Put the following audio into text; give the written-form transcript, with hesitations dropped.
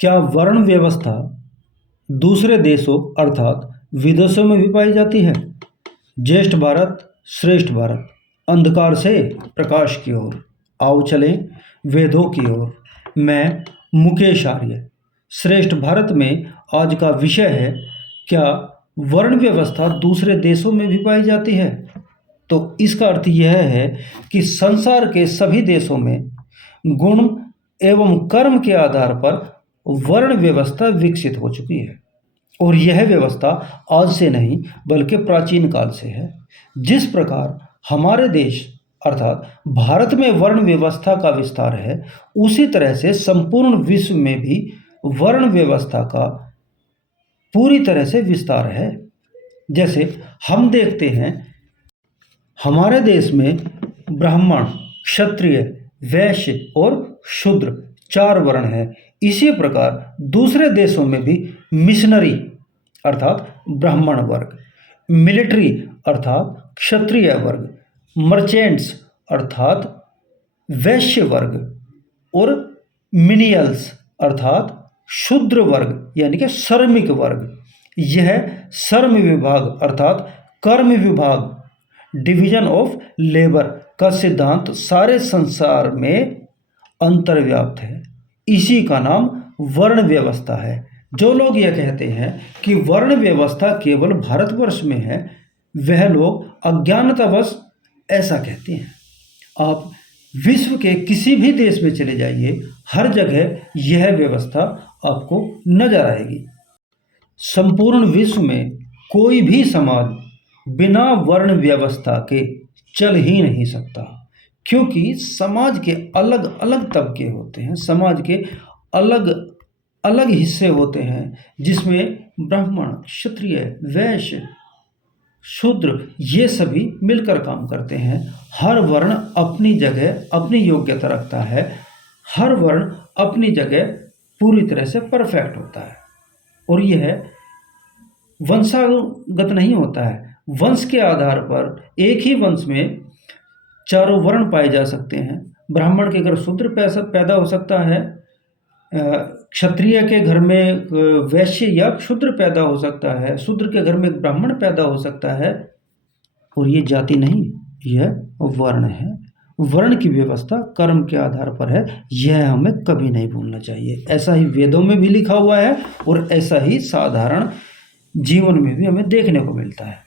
क्या वर्ण व्यवस्था दूसरे देशों अर्थात विदेशों में भी पाई जाती है? ज्येष्ठ भारत, श्रेष्ठ भारत, अंधकार से प्रकाश की ओर, आओ चलें वेदों की ओर। मैं मुकेश आर्य। श्रेष्ठ भारत में आज का विषय है, क्या वर्ण व्यवस्था दूसरे देशों में भी पाई जाती है? तो इसका अर्थ यह है कि संसार के सभी देशों में गुण एवं कर्म के आधार पर वर्ण व्यवस्था विकसित हो चुकी है और यह व्यवस्था आज से नहीं बल्कि प्राचीन काल से है। जिस प्रकार हमारे देश अर्थात भारत में वर्ण व्यवस्था का विस्तार है, उसी तरह से संपूर्ण विश्व में भी वर्ण व्यवस्था का पूरी तरह से विस्तार है। जैसे हम देखते हैं, हमारे देश में ब्राह्मण, क्षत्रिय, वैश्य और शूद्र 4 वर्ण है। इसी प्रकार दूसरे देशों में भी मिशनरी अर्थात ब्राह्मण वर्ग, मिलिट्री अर्थात क्षत्रिय वर्ग, मर्चेंट्स अर्थात वैश्य वर्ग और मिनियल्स अर्थात शूद्र वर्ग यानी कि श्रमिक वर्ग। यह श्रम विभाग अर्थात कर्म विभाग, डिवीजन ऑफ लेबर का सिद्धांत सारे संसार में अंतर्व्याप्त है। इसी का नाम वर्ण व्यवस्था है। जो लोग यह कहते हैं कि वर्ण व्यवस्था केवल भारतवर्ष में है, वह लोग अज्ञानतावश ऐसा कहते हैं। आप विश्व के किसी भी देश में चले जाइए, हर जगह यह व्यवस्था आपको नजर आएगी। संपूर्ण विश्व में कोई भी समाज बिना वर्ण व्यवस्था के चल ही नहीं सकता, क्योंकि समाज के अलग अलग तबके होते हैं, समाज के अलग अलग हिस्से होते हैं, जिसमें ब्राह्मण, क्षत्रिय, वैश्य, शूद्र ये सभी मिलकर काम करते हैं। हर वर्ण अपनी जगह अपनी योग्यता रखता है, हर वर्ण अपनी जगह पूरी तरह से परफेक्ट होता है और यह वंशानुगत नहीं होता है। वंश के आधार पर एक ही वंश में चारों वर्ण पाए जा सकते हैं। ब्राह्मण के घर शूद्र पैदा हो सकता है, क्षत्रिय के घर में वैश्य या शूद्र पैदा हो सकता है, शूद्र के घर में ब्राह्मण पैदा हो सकता है। और ये जाति नहीं, यह वर्ण है। वर्ण की व्यवस्था कर्म के आधार पर है, यह हमें कभी नहीं भूलना चाहिए। ऐसा ही वेदों में भी लिखा हुआ है और ऐसा ही साधारण जीवन में भी हमें देखने को मिलता है।